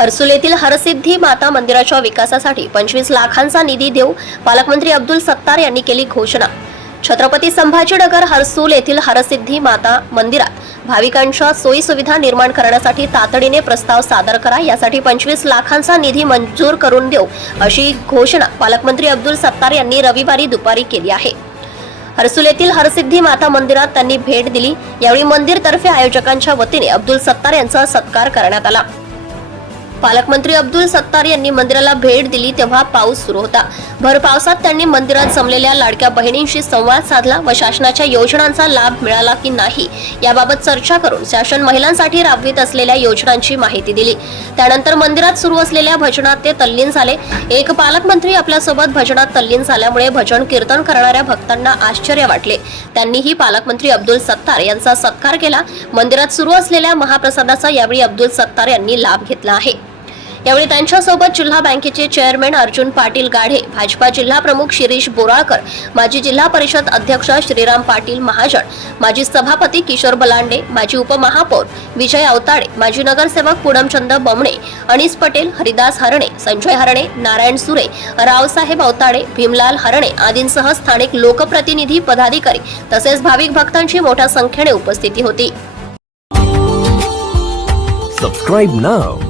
हर्सुल येथील हरसिद्धी माता मंदिराच्या विकासासाठी पंचवीस लाखांचा निधी देऊ पालकमंत्री अब्दुल सत्तार यांनी केली घोषणा. छत्रपती संभाजीनगर हर्सूल येथील हरसिद्धी माता मंदिरात भाविकांच्या सोयी सुविधा निर्माण करण्यासाठी तातडीने प्रस्ताव सादर करा यासाठी पंचवीस लाखांचा निधी मंजूर करून देऊ अशी घोषणा पालकमंत्री अब्दुल सत्तार यांनी रविवारी दुपारी केली आहे. हर्सुल येथील हरसिद्धी माता मंदिरात त्यांनी भेट दिली. यावेळी मंदिरतर्फे आयोजकांच्या वतीने अब्दुल सत्तार यांचा सत्कार करण्यात आला. पालकमंत्री अब्दुल सत्तार यांनी मंदिराला भेट दिली तेव्हा पाऊस सुरू होता. भर पावसात त्यांनी मंदिरात जमलेल्या लाडक्या बहिणींशी संवाद साधला व शासनाच्या योजनांचा लाभ मिळाला की नाही याबाबत चर्चा करून शासन महिलांसाठी राबवित असलेल्या योजनांची माहिती दिली. त्यानंतर मंदिरात सुरू असलेल्या भजनात ते तल्लीन झाले. एक पालकमंत्री आपल्यासोबत भजनात तल्लीन झाल्यामुळे भजन कीर्तन करणाऱ्या भक्तांना आश्चर्य वाटले. त्यांनीही पालकमंत्री अब्दुल सत्तार यांचा सत्कार केला. मंदिरात सुरू असलेल्या महाप्रसादाचा यावेळी अब्दुल सत्तार यांनी लाभ घेतला आहे. यावेळी त्यांच्यासोबत जिल्हा बँकेचे चेअरमॅन अर्जुन पाटील गाढे भाजपा जिल्हा प्रमुख शिरीष बोराळकर माजी जिल्हा परिषद अध्यक्ष श्रीराम पाटील महाजन माजी सभापती किशोर बलांडे माजी उपमहापौर विजय अवताडे माजी नगरसेवक पूनमचंद बमणे अनिस पटेल हरिदास हरणे संजय हरणे नारायण सुरे रावसाहेब अवताडे भीमलाल हरणे आदींसह स्थानिक लोकप्रतिनिधी पदाधिकारी तसेच भाविक भक्तांची मोठ्या संख्येने उपस्थिती होती. Subscribe now